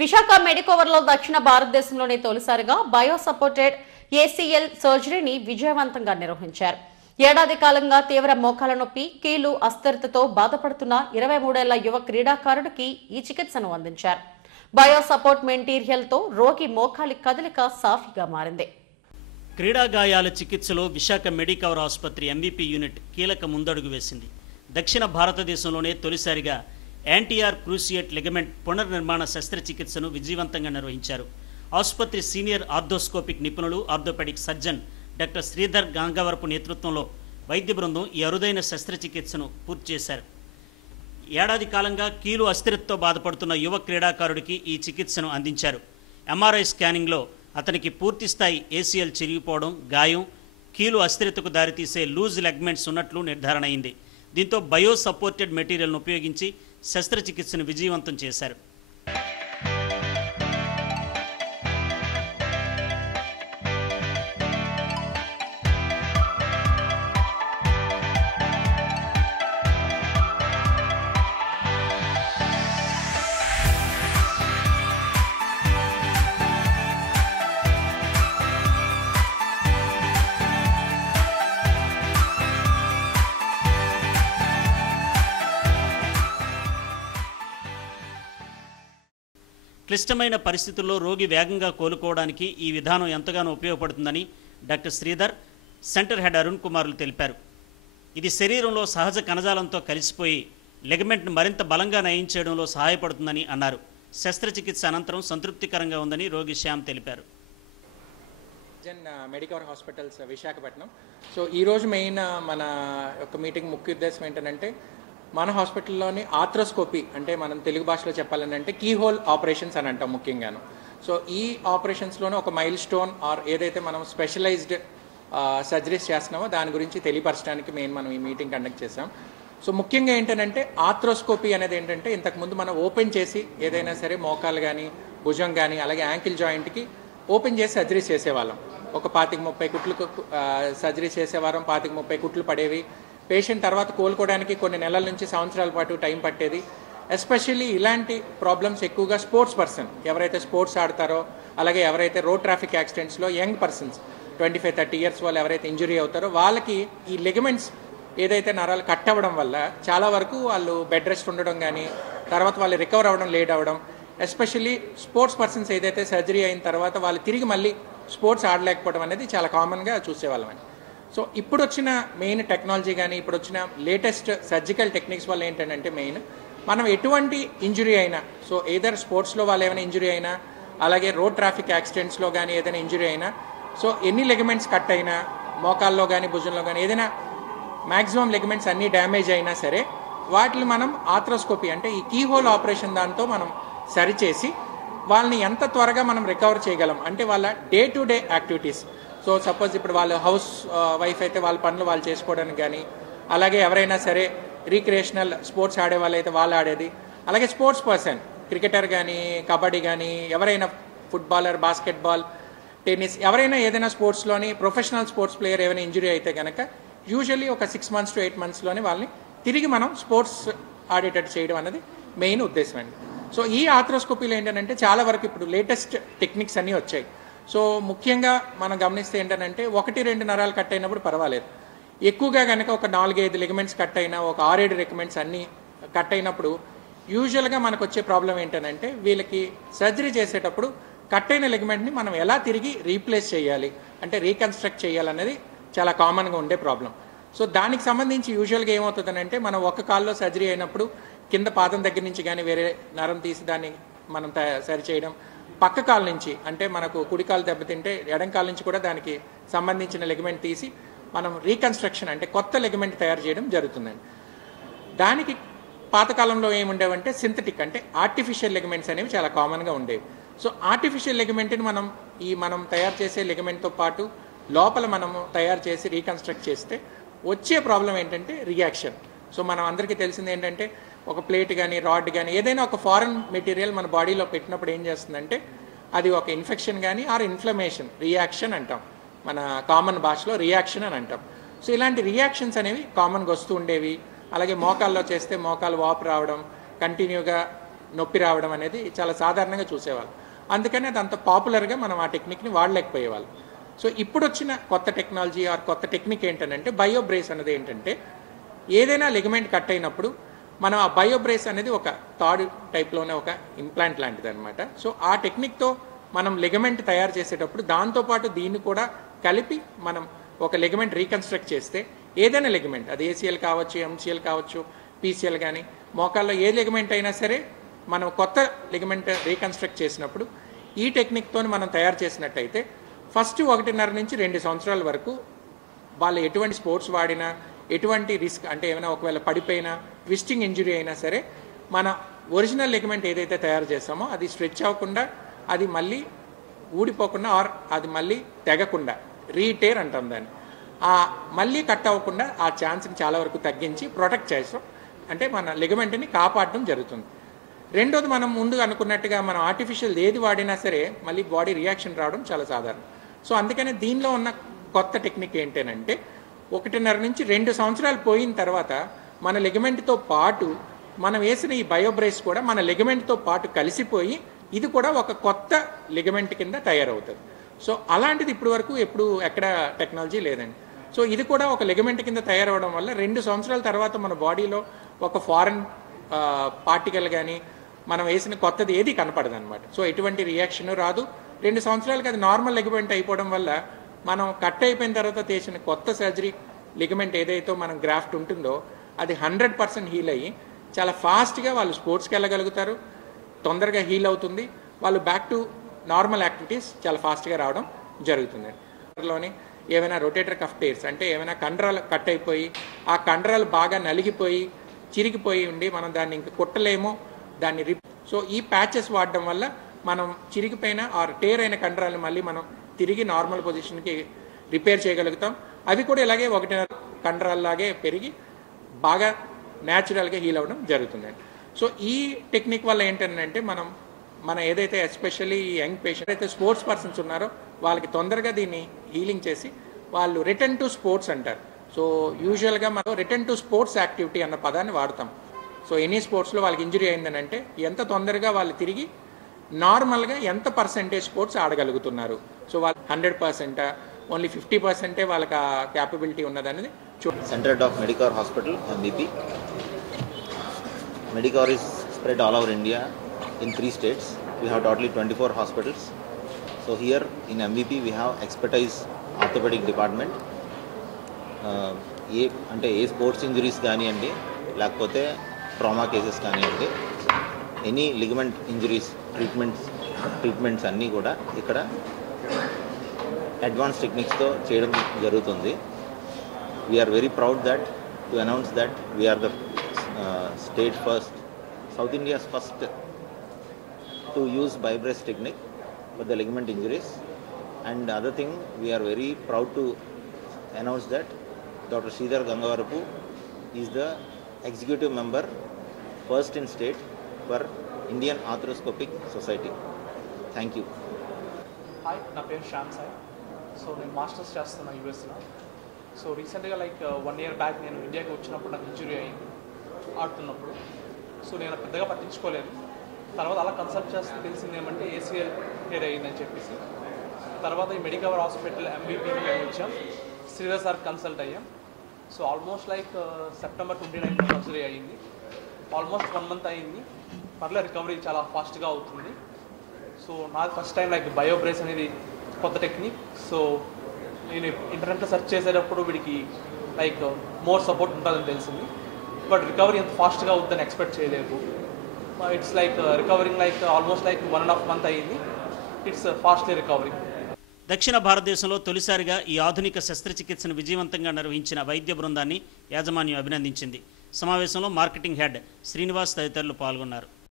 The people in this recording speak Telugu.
విశాఖ మెడికోవర్లో దక్షిణ భారతదేశంలోనే తొలిసారిగా బయో సపోర్టెడ్ ఏసీఎల్ సర్జరీని విజయవంతంగా నిర్వహించారు. ఏడాది కాలంగా తీవ్ర మోకాల నొప్పి, కీలు అస్థిరతతో బాధపడుతున్న 23 ఏళ్ల యువ క్రీడాకారుడికి ఈ చికిత్సను అందించారు. బయో సపోర్ట్ మెటీరియల్తో రోగి మోకాలి కదలిక సాఫీగా మారింది. క్రీడా గాయాల చికిత్సలో విశాఖ మెడికవర్ ఆసుపత్రి ఎంబీపీ యూనిట్ కీలక ముందడుగు వేసింది. దక్షిణ భారతదేశంలోనే తొలిసారిగా యాంటీఆర్ క్రూసియేట్ లిగమెంట్ పునర్నిర్మాణ శస్త్రచికిత్సను విజయవంతంగా నిర్వహించారు. ఆసుపత్రి సీనియర్ ఆర్థోస్కోపిక్ నిపుణులు, ఆర్థోపెడిక్ సర్జన్ డాక్టర్ శ్రీధర్ గాంగవరపు నేతృత్వంలో వైద్య బృందం ఈ అరుదైన శస్త్రచికిత్సను పూర్తి చేశారు. ఏడాది కాలంగా కీలు అస్థిరతతో బాధపడుతున్న యువ క్రీడాకారుడికి ఈ చికిత్సను అందించారు. ఎంఆర్ఐ స్కానింగ్లో అతనికి పూర్తిస్థాయి ఏసీఎల్ చిరిగిపోవడం, గాయం, కీలు అస్థిరతకు దారితీసే లూజ్ లెగ్మెంట్స్ ఉన్నట్లు నిర్ధారణ అయింది. దీంతో బయో సపోర్టెడ్ మెటీరియల్ను ఉపయోగించి శస్త్రచికిత్సను విజయవంతం చేశారు. క్లిష్టమైన పరిస్థితుల్లో రోగి వేగంగా కోలుకోవడానికి ఈ విధానం ఎంతగానో ఉపయోగపడుతుందని doctor Sridhar, centre head Arun కుమార్లు తెలిపారు. ఇది శరీరంలో సహజ కణజాలంతో కలిసిపోయి లెగమెంట్ను మరింత బలంగా నయం చేయడంలో సహాయపడుతుందని అన్నారు. శస్త్రచికిత్స అనంతరం సంతృప్తికరంగా ఉందని రోగి శ్యామ్ తెలిపారు. Medicover hospitals Visakhapatnam. సో ఈరోజు మెయిన్ మన యొక్క మీటింగ్ ముఖ్య ఉద్దేశం ఏంటంటే, మన హాస్పిటల్లోని ఆర్థ్రోస్కోపీ అంటే మనం తెలుగు భాషలో చెప్పాలని అంటే కీ హోల్ ఆపరేషన్స్ అని అంటాం ముఖ్యంగాను. సో ఈ ఆపరేషన్స్లోనే ఒక మైల్ స్టోన్ ఆర్ ఏదైతే మనం స్పెషలైజ్డ్ సర్జరీస్ చేస్తున్నామో దాని గురించి తెలియపరచడానికి మెయిన్ మనం ఈ మీటింగ్ కండక్ట్ చేసాం. సో ముఖ్యంగా ఏంటంటే ఆర్థ్రోస్కోపీ అనేది ఏంటంటే, ఇంతకుముందు మనం ఓపెన్ చేసి ఏదైనా సరే మోకాలు కానీ భుజం కానీ అలాగే యాంకిల్ జాయింట్కి ఓపెన్ చేసి సర్జరీస్ చేసేవాళ్ళం. ఒక 25-30 కుట్లకు సర్జరీ చేసేవారం, 25-30 కుట్లు పడేవి. పేషెంట్ తర్వాత కోలుకోవడానికి కొన్ని నెలల నుంచి సంవత్సరాల పాటు టైం పట్టేది. ఎస్పెషల్లీ ఇలాంటి ప్రాబ్లమ్స్ ఎక్కువగా స్పోర్ట్స్ పర్సన్ ఎవరైతే స్పోర్ట్స్ ఆడతారో, అలాగే ఎవరైతే రోడ్ ట్రాఫిక్ యాక్సిడెంట్స్లో యంగ్ పర్సన్స్ 25-30 ఇయర్స్ వాళ్ళు ఎవరైతే ఇంజురీ అవుతారో వాళ్ళకి ఈ లిగమెంట్స్ ఏదైతే నరాలు కట్ అవ్వడం వల్ల చాలా వరకు వాళ్ళు బెడ్ రెస్ట్ ఉండడం కానీ తర్వాత వాళ్ళు రికవర్ అవ్వడం లేట్ అవ్వడం, ఎస్పెషల్లీ స్పోర్ట్స్ పర్సన్స్ ఏదైతే సర్జరీ అయిన తర్వాత వాళ్ళు తిరిగి మళ్ళీ స్పోర్ట్స్ ఆడలేకపోవడం అనేది చాలా కామన్గా చూసేవాళ్ళం. సో ఇప్పుడు వచ్చిన మెయిన్ టెక్నాలజీ కానీ ఇప్పుడు వచ్చిన లేటెస్ట్ సర్జికల్ టెక్నిక్స్ వల్ల ఏంటంటే మెయిన్ మనం ఎటువంటి ఇంజురీ అయినా, సో ఏదర్ స్పోర్ట్స్లో వాళ్ళు ఏమైనా ఇంజురీ అయినా అలాగే రోడ్ ట్రాఫిక్ యాక్సిడెంట్స్లో కానీ ఏదైనా ఇంజురీ అయినా, సో ఎన్ని లెగమెంట్స్ కట్ అయినా మోకాల్లో కానీ భుజంలో కానీ ఏదైనా మ్యాక్సిమం లెగమెంట్స్ అన్నీ డ్యామేజ్ అయినా సరే వాటిని మనం ఆర్థ్రోస్కోపీ అంటే ఈ కీ హోల్ ఆపరేషన్ దాంతో మనం సరిచేసి వాళ్ళని ఎంత త్వరగా మనం రికవర్ చేయగలం అంటే వాళ్ళ day to day activities. So suppose ఇప్పుడు వాళ్ళు హౌస్ వైఫ్ అయితే వాళ్ళ పనులు వాళ్ళు చేసుకోవడానికి కానీ, అలాగే ఎవరైనా సరే రీక్రియేషనల్ స్పోర్ట్స్ ఆడే వాళ్ళైతే వాళ్ళు ఆడేది, అలాగే స్పోర్ట్స్ పర్సన్ క్రికెటర్ కానీ కబడ్డీ కానీ ఎవరైనా ఫుట్బాలర్, బాస్కెట్బాల్, టెన్నిస్ ఎవరైనా ఏదైనా స్పోర్ట్స్లోని ప్రొఫెషనల్ స్పోర్ట్స్ ప్లేయర్ ఏమైనా ఇంజురీ అయితే కనుక యూజువల్లీ ఒక 6 months to 8 monthsలోనే వాళ్ళని తిరిగి మనం స్పోర్ట్స్ ఆడేటట్టు చేయడం అనేది మెయిన్ ఉద్దేశం అండి. సో ఈ ఆర్థ్రోస్కోపీలో ఏంటంటే చాలా వరకు ఇప్పుడు లేటెస్ట్ టెక్నిక్స్ అన్నీ వచ్చాయి. సో ముఖ్యంగా మనం గమనిస్తే ఏంటంటే 1-2 నరాలు కట్ అయినప్పుడు పర్వాలేదు, ఎక్కువగా కనుక ఒక 4-5 లిగమెంట్స్ కట్ అయినా ఒక 6-7 లిగమెంట్స్ అన్నీ కట్ అయినప్పుడు యూజువల్గా మనకు వచ్చే ప్రాబ్లం ఏంటంటే వీళ్ళకి సర్జరీ చేసేటప్పుడు కట్ అయిన లిగమెంట్ని మనం ఎలా తిరిగి రీప్లేస్ చేయాలి అంటే రీకన్స్ట్రక్ట్ చేయాలనేది చాలా కామన్గా ఉండే ప్రాబ్లం. సో దానికి సంబంధించి యూజువల్గా ఏమవుతుందంటే మనం ఒక కాల్లో సర్జరీ అయినప్పుడు కింద పాదం దగ్గర నుంచి కానీ వేరే నరం తీసి దాన్ని మనం సరి చేయడం, పక్క కాలు నుంచి అంటే మనకు కుడి కాలు దెబ్బతింటే ఎడం కాలు నుంచి కూడా దానికి సంబంధించిన లెగమెంట్ తీసి మనం రీకన్స్ట్రక్షన్ అంటే కొత్త లెగమెంట్ తయారు చేయడం జరుగుతుందండి. దానికి పాతకాలంలో ఏముండేవంటే సింథటిక్ అంటే ఆర్టిఫిషియల్ లెగమెంట్స్ అనేవి చాలా కామన్గా ఉండేవి. సో ఆర్టిఫిషియల్ లెగమెంట్ని మనం తయారు చేసే లెగమెంట్తో పాటు లోపల మనము తయారు చేసి రీకన్స్ట్రక్ట్ చేస్తే వచ్చే ప్రాబ్లం ఏంటంటే రియాక్షన్. సో మనం అందరికీ తెలిసింది ఏంటంటే ఒక ప్లేట్ కానీ రాడ్ కానీ ఏదైనా ఒక ఫారెన్ మెటీరియల్ మన బాడీలో పెట్టినప్పుడు ఏం చేస్తుందంటే అది ఒక ఇన్ఫెక్షన్ కానీ ఆర్ ఇన్ఫ్లమేషన్ రియాక్షన్ అంటాం, మన కామన్ భాషలో రియాక్షన్ అని అంటాం. సో ఇలాంటి రియాక్షన్స్ అనేవి కామన్గా వస్తూ ఉండేవి. అలాగే మోకాల్లో చేస్తే మోకాలు వాపు రావడం, కంటిన్యూగా నొప్పి రావడం అనేది చాలా సాధారణంగా చూసేవాళ్ళు. అందుకని అది అంత పాపులర్గా మనం ఆ టెక్నిక్ని వాడలేకపోయేవాళ్ళం. సో ఇప్పుడు వచ్చిన కొత్త టెక్నాలజీ ఆర్ కొత్త టెక్నిక్ ఏంటంటే బయో బ్రేస్ అనేది ఏంటంటే ఏదైనా లిగమెంట్ కట్ అయినప్పుడు మనం ఆ బయో బ్రేస్ అనేది ఒక థర్డ్ టైప్లోనే ఒక ఇంప్లాంట్ లాంటిది అనమాట. సో ఆ టెక్నిక్తో మనం లిగమెంట్ తయారు చేసేటప్పుడు దాంతోపాటు దీన్ని కూడా కలిపి మనం ఒక లిగమెంట్ రీకన్స్ట్రక్ట్ చేస్తే ఏదైనా లిగమెంట్, అది ఏసీఎల్ కావచ్చు, ఎంసీఎల్ కావచ్చు, పీసీఎల్ కానీ, మోకాల్లో ఏ లిగమెంట్ అయినా సరే మనం కొత్త లిగమెంట్ రీకన్స్ట్రక్ట్ చేసినప్పుడు ఈ టెక్నిక్తో మనం తయారు చేసినట్టయితే ఫస్ట్ 1.5 నుంచి 2 సంవత్సరాల వరకు వాళ్ళు ఎటువంటి స్పోర్ట్స్ వాడినా, ఎటువంటి రిస్క్ అంటే ఏమైనా ఒకవేళ పడిపోయినా, ట్విస్టింగ్ ఇంజురీ అయినా సరే మన ఒరిజినల్ లిగమెంట్ ఏదైతే తయారు చేస్తామో అది స్ట్రెచ్ అవ్వకుండా, అది మళ్ళీ ఊడిపోకుండా ఆర్ అది మళ్ళీ తెగకుండా, రీటేర్ అంటాం దాన్ని, మళ్ళీ కట్ అవ్వకుండా ఆ ఛాన్స్ని చాలా వరకు తగ్గించి ప్రొటెక్ట్ చేస్తాం. అంటే మన లిగమెంట్ని కాపాడడం జరుగుతుంది. రెండోది, మనం ముందు అనుకున్నట్టుగా మనం ఆర్టిఫిషియల్ ఏది వాడినా సరే మళ్ళీ బాడీ రియాక్షన్ రావడం చాలా సాధారణం. సో అందుకనే దీనిలో ఉన్న కొత్త టెక్నిక్ ఏంటంటే 1.5 నుంచి 2 సంవత్సరాలు పోయిన తర్వాత మన లిగమెంట్తో పాటు మనం వేసిన ఈ బయోబ్రేస్ కూడా మన లిగమెంట్తో పాటు కలిసిపోయి ఇది కూడా ఒక కొత్త లిగమెంట్ కింద తయారవుతుంది. సో అలాంటిది ఇప్పటి వరకు ఎక్కడ టెక్నాలజీ లేదండి. సో ఇది కూడా ఒక లిగమెంట్ కింద తయారవడం వల్ల 2 సంవత్సరాల తర్వాత మన బాడీలో ఒక ఫారెన్ పార్టికల్ కానీ మనం వేసిన కొత్తది ఏది కనపడదు అనమాట. సో ఎటువంటి రియాక్షన్ రాదు. 2 సంవత్సరాలకి అది నార్మల్ లిగమెంట్ అయిపోవడం వల్ల మనం కట్ అయిపోయిన తర్వాత చేసిన కొత్త సర్జరీ లిగమెంట్ ఏదైతే మనం గ్రాఫ్ట్ ఉంటుందో అది 100% హీల్ అయ్యి చాలా ఫాస్ట్గా వాళ్ళు స్పోర్ట్స్కి వెళ్ళగలుగుతారు, తొందరగా హీల్ అవుతుంది, వాళ్ళు బ్యాక్ టు నార్మల్ యాక్టివిటీస్ చాలా ఫాస్ట్గా రావడం జరుగుతుంది. లోని ఏమైనా రొటేటర్ కఫ్ టేర్స్ అంటే ఏమైనా కండరాలు కట్ అయిపోయి ఆ కండరాలు బాగా నలిగిపోయి చిరిగిపోయి ఉండి మనం దాన్ని ఇంకా కుట్టలేమో దాన్ని సో ఈ ప్యాచెస్ వాడడం వల్ల మనం చిరిగిపోయిన ఆర్ టేర్ అయిన కండరాలను మళ్ళీ మనం తిరిగి నార్మల్ పొజిషన్కి రిపేర్ చేయగలుగుతాం. అవి కూడా ఇలాగే 1.5 కండరాల్లాగే పెరిగి బాగా న్యాచురల్గా హీల్ అవ్వడం జరుగుతుందండి. సో ఈ టెక్నిక్ వల్ల ఏంటంటే మన ఏదైతే ఎస్పెషల్లీ ఈ యంగ్ పేషెంట్ అయితే స్పోర్ట్స్ పర్సన్స్ ఉన్నారో వాళ్ళకి తొందరగా దీన్ని హీలింగ్ చేసి వాళ్ళు రిటర్న్ టు స్పోర్ట్స్ అంటారు. సో యూజువల్గా మనం రిటర్న్ టు స్పోర్ట్స్ యాక్టివిటీ అన్న పదాన్ని వాడతాం. సో ఎనీ స్పోర్ట్స్లో వాళ్ళకి ఇంజరీ అయిందనంటే ఎంత తొందరగా వాళ్ళు తిరిగి నార్మల్గా ఎంత పర్సెంటేజ్ స్పోర్ట్స్ ఆడగలుగుతున్నారు. సో వాళ్ళు 100% ఓన్లీ 50% వాళ్ళకి ఆ capability ఉన్నదనేది Center of Medicor Hospital, MVP. Medicor is spread all over India in 3 states. We have totally 24 hospitals. So here in MVP we have expertise orthopedic department. ఏ స్పోర్ట్స్ ఇంజరీస్ కానివ్వండి లేకపోతే ట్రామా కేసెస్ కానివ్వండి, ఎనీ లిగమెంట్ ఇంజరీస్ ట్రీట్మెంట్స్ అన్నీ కూడా ఇక్కడ అడ్వాన్స్ టెక్నిక్స్తో చేయడం జరుగుతుంది. We're very proud that to announce that we're the state first, south India's first to use BioBrace technique for the ligament injuries. And other thing, we're very proud to announce that Dr. Sridhar Gangavarapu is the executive member, first in state, for Indian Arthroscopic Society. Thank you. Hi, na పేరు శ్యామ్ సాయి. సో నేను మాస్టర్స్ చేస్తున్నా యూఎస్లో. సో రీసెంట్గా 1 year బ్యాక్ నేను ఇండియాకి వచ్చినప్పుడు నాకు ఇంజురీ అయింది ఆడుతున్నప్పుడు. సో నేను పెద్దగా పట్టించుకోలేదు. తర్వాత అలా కన్సల్ట్ చేస్తే తెలిసింది ఏమంటే ఏసీఎల్ టేర్ అయ్యిందని చెప్పేసి. తర్వాత ఈ మెడికవర్ హాస్పిటల్ ఎంబీపీకి మేము వచ్చాం, శ్రీధర్ సార్ కన్సల్ట్ అయ్యాం. సో ఆల్మోస్ట్ September 29 సర్జరీ అయ్యింది. ఆల్మోస్ట్ 1 month అయింది. పర్లేదు రికవరీ చాలా ఫాస్ట్గా అవుతుంది. సో నాకు ఫస్ట్ టైం బయోబ్రేస్ అనేది కొత్త టెక్నిక్. సో నేను ఇంటర్నెట్లో సెర్చ్ చేసేటప్పుడు వీడికి మోర్ సపోర్ట్ ఉంటుందని తెలిసింది. బట్ రికవరీ ఎంత ఫాస్ట్గా అవుతుందని ఎక్స్పెక్ట్ చేయలేదు. ఇట్స్ రికవరింగ్ ఆల్మోస్ట్ 1.5 month అయ్యింది. It's fastly recovering. దక్షిణ భారతదేశంలో తొలిసారిగా ఈ ఆధునిక శస్త్రచికిత్సను విజయవంతంగా నిర్వహించిన వైద్య బృందాన్ని యాజమాన్యం అభినందించింది. సమావేశంలో మార్కెటింగ్ హెడ్ శ్రీనివాస్ తదితరులు పాల్గొన్నారు.